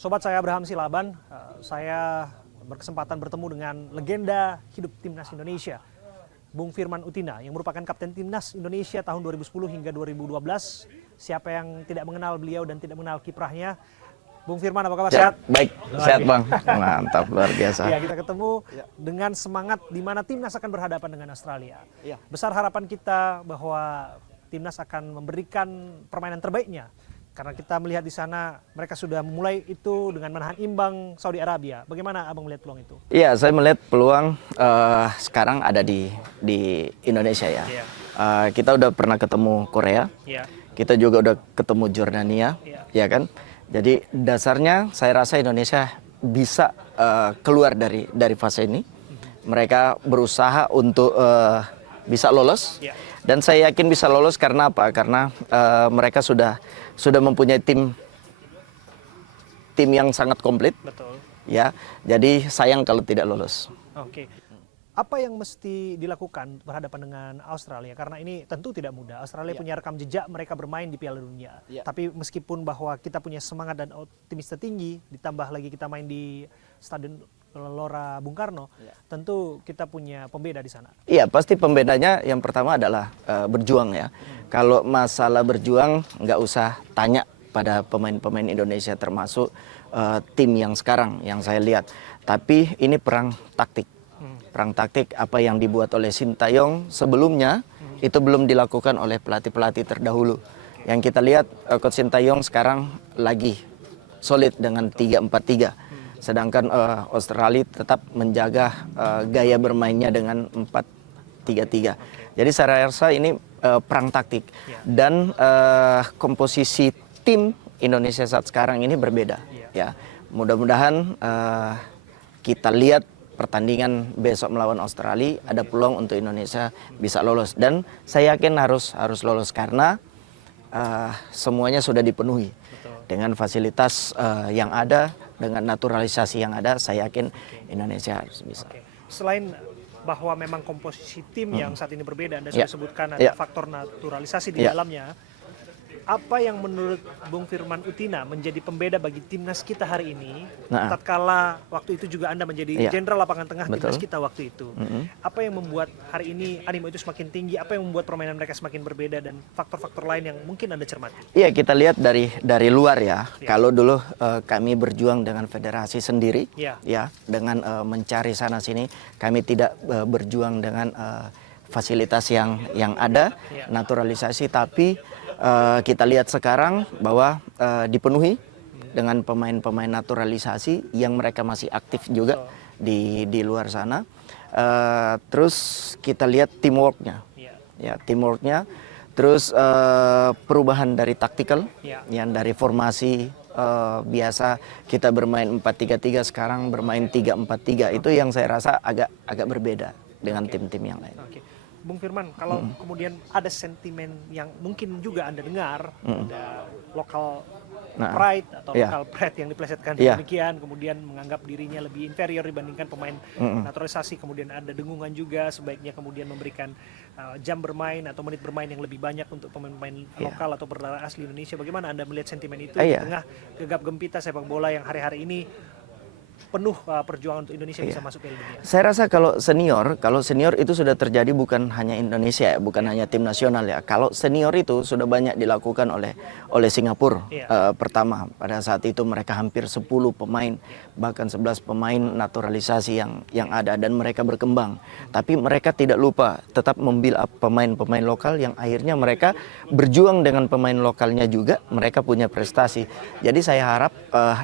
Sobat saya Abraham Silaban, saya berkesempatan bertemu dengan legenda hidup Timnas Indonesia, Bung Firman Utina, yang merupakan Kapten Timnas Indonesia tahun 2010 hingga 2012. Siapa yang tidak mengenal beliau dan tidak mengenal kiprahnya? Bung Firman, apa kabar? Sehat? Baik, sehat Bang. Mantap, luar biasa. Ya, kita ketemu dengan semangat di mana Timnas akan berhadapan dengan Australia. Besar harapan kita bahwa Timnas akan memberikan permainan terbaiknya. Karena kita melihat di sana mereka sudah memulai itu dengan menahan imbang Saudi Arabia. Bagaimana Abang melihat peluang itu? Iya, saya melihat peluang sekarang ada di Indonesia ya. Kita udah pernah ketemu Korea, kita juga udah ketemu Jordania, ya kan? Jadi dasarnya saya rasa Indonesia bisa keluar dari fase ini. Mereka berusaha untuk bisa lolos. Dan saya yakin bisa lolos karena apa? Karena mereka sudah mempunyai tim yang sangat komplit. Betul. Ya, jadi sayang kalau tidak lolos. Oke. Apa yang mesti dilakukan berhadapan dengan Australia? Karena ini tentu tidak mudah. Australia punya rekam jejak mereka bermain di Piala Dunia. Tapi meskipun bahwa kita punya semangat dan optimis tinggi, ditambah lagi kita main di Stadion Gelora Bung Karno, tentu kita punya pembeda di sana. Iya, pasti pembedanya yang pertama adalah berjuang ya. Kalau masalah berjuang, nggak usah tanya pada pemain-pemain Indonesia termasuk tim yang sekarang yang saya lihat. Tapi ini perang taktik. Perang taktik apa yang dibuat oleh Sintayong sebelumnya itu belum dilakukan oleh pelatih-pelatih terdahulu. Yang kita lihat Coach Sintayong sekarang lagi solid dengan 3-4-3. Sedangkan Australia tetap menjaga gaya bermainnya dengan 4-3-3. Jadi saya rasa ini perang taktik. Dan komposisi tim Indonesia saat sekarang ini berbeda. Ya, mudah-mudahan kita lihat pertandingan besok melawan Australia ada peluang untuk Indonesia bisa lolos. Dan saya yakin harus lolos karena semuanya sudah dipenuhi. Dengan fasilitas yang ada, dengan naturalisasi yang ada, saya yakin Indonesia harus bisa. Selain bahwa memang komposisi tim yang saat ini berbeda, Anda sudah sebutkan ada faktor naturalisasi di dalamnya. Apa yang menurut Bung Firman Utina menjadi pembeda bagi timnas kita hari ini? Tatkala waktu itu juga Anda menjadi jenderal lapangan tengah timnas kita waktu itu. Apa yang membuat hari ini animo itu semakin tinggi? Apa yang membuat permainan mereka semakin berbeda dan faktor-faktor lain yang mungkin Anda cermati? Iya, kita lihat dari luar ya. Kalau dulu kami berjuang dengan federasi sendiri, ya, dengan mencari sana sini, kami tidak berjuang dengan fasilitas yang ada, naturalisasi, tapi kita lihat sekarang bahwa dipenuhi dengan pemain-pemain naturalisasi yang mereka masih aktif juga di luar sana. Terus kita lihat teamworknya, terus perubahan dari taktikal, yang dari formasi biasa kita bermain 4-3-3 sekarang bermain 3-4-3, itu yang saya rasa agak berbeda dengan tim-tim yang lain. Bung Firman, kalau kemudian ada sentimen yang mungkin juga Anda dengar, ada lokal pride atau lokal pride yang diplesetkan demikian, kemudian menganggap dirinya lebih inferior dibandingkan pemain naturalisasi, kemudian ada dengungan juga sebaiknya kemudian memberikan jam bermain atau menit bermain yang lebih banyak untuk pemain-pemain lokal atau berdarah asli Indonesia. Bagaimana Anda melihat sentimen itu di tengah gegap gempita sepak bola yang hari-hari ini penuh perjuangan untuk Indonesia bisa masuk Piala Dunia? Saya rasa kalau senior itu sudah terjadi bukan hanya Indonesia, bukan hanya tim nasional ya. Kalau senior itu sudah banyak dilakukan oleh Singapura. Pertama, pada saat itu mereka hampir 10 pemain, bahkan 11 pemain naturalisasi yang ada dan mereka berkembang. Tapi mereka tidak lupa tetap membuild up pemain-pemain lokal yang akhirnya mereka berjuang dengan pemain lokalnya juga, mereka punya prestasi. Jadi saya harap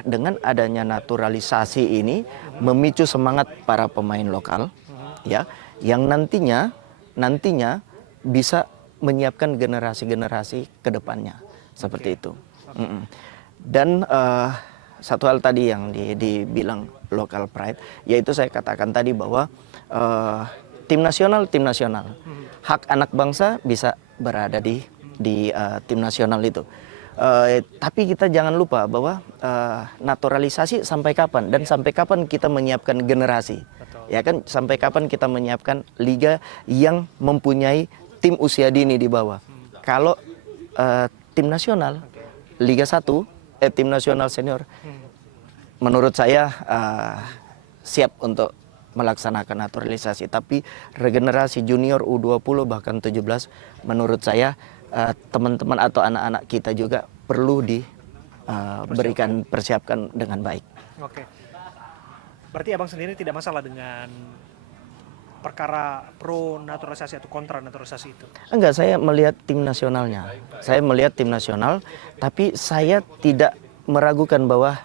dengan adanya naturalisasi ini memicu semangat para pemain lokal, ya, yang nantinya bisa menyiapkan generasi-generasi ke depannya seperti itu. Dan satu hal tadi yang dibilang local pride, yaitu saya katakan tadi bahwa tim nasional, hak anak bangsa bisa berada di tim nasional itu. Tapi kita jangan lupa bahwa naturalisasi sampai kapan dan sampai kapan kita menyiapkan generasi. Ya kan, sampai kapan kita menyiapkan liga yang mempunyai tim usia dini di bawah. Kalau tim nasional Liga 1 tim nasional senior menurut saya siap untuk melaksanakan naturalisasi. Tapi regenerasi junior U20 bahkan 17, menurut saya teman-teman atau anak-anak kita juga perlu diberikan persiapkan dengan baik. Oke. Berarti abang sendiri tidak masalah dengan perkara pro naturalisasi atau kontra naturalisasi itu? Enggak, saya melihat tim nasionalnya. Saya melihat tim nasional, tapi saya tidak meragukan bahwa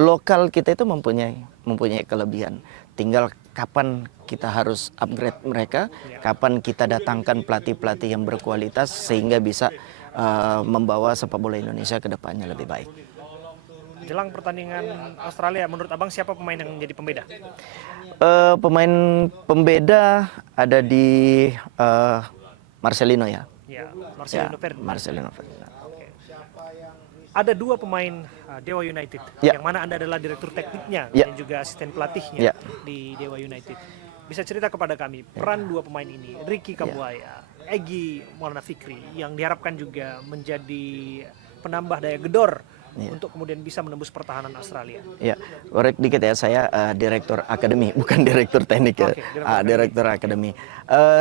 lokal kita itu mempunyai kelebihan. Tinggal kapan kita harus upgrade mereka, kapan kita datangkan pelatih-pelatih yang berkualitas sehingga bisa membawa sepak bola Indonesia ke depannya lebih baik. Jelang pertandingan Australia, menurut abang siapa pemain yang menjadi pembeda? Pemain pembeda ada di Marcelino ya. Ya, Marcelino Ferdinand. Marcelino Ferdinand. Oke. Ada dua pemain Dewa United, yang mana Anda adalah direktur tekniknya dan juga asisten pelatihnya di Dewa United. Bisa cerita kepada kami peran dua pemain ini, Ricky Kambuaya, Egy Maulana Fikri, yang diharapkan juga menjadi penambah daya gedor untuk kemudian bisa menembus pertahanan Australia. Ya, korek dikit ya, saya direktur akademi, bukan direktur teknik ya. Direktur akademi.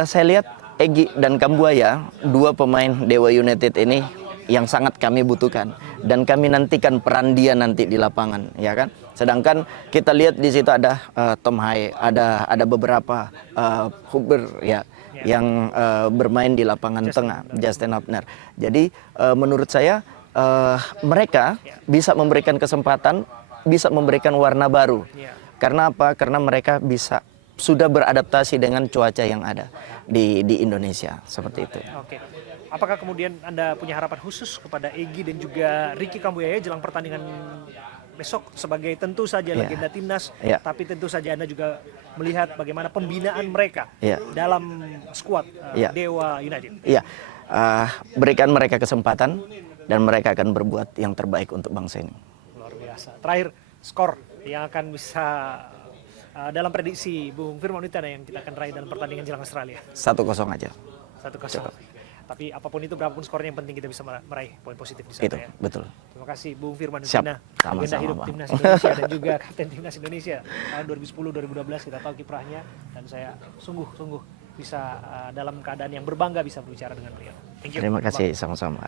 Saya lihat Egy dan Kambuaya, dua pemain Dewa United ini yang sangat kami butuhkan dan kami nantikan peran dia nanti di lapangan, ya kan. Sedangkan kita lihat di situ ada Tom Hai, ada beberapa Huber ya, yang bermain di lapangan tengah, Justin Hubner. Jadi menurut saya mereka bisa memberikan kesempatan, bisa memberikan warna baru. Karena apa? Karena mereka sudah beradaptasi dengan cuaca yang ada di Indonesia, seperti itu. Oke. Apakah kemudian Anda punya harapan khusus kepada Egy dan juga Ricky Kambuaya jelang pertandingan besok sebagai tentu saja legenda timnas, tapi tentu saja Anda juga melihat bagaimana pembinaan mereka dalam skuad Dewa United? Iya, berikan mereka kesempatan dan mereka akan berbuat yang terbaik untuk bangsa ini. Luar biasa. Terakhir, skor yang akan bisa dalam prediksi Bung Firman Witana yang kita akan raih dalam pertandingan jelang Australia? 1-0 aja. 1-0. Tapi apapun itu, berapapun skornya, yang penting kita bisa meraih poin positif di sana. Itu, ya. Betul. Terima kasih Bung Firman Witana, legenda hidup Bang. timnas Indonesia dan juga kapten timnas Indonesia tahun 2010-2012. Kita tahu kiprahnya dan saya sungguh bisa dalam keadaan yang berbangga bisa berbicara dengan beliau. Thank you. Terima kasih, sama-sama.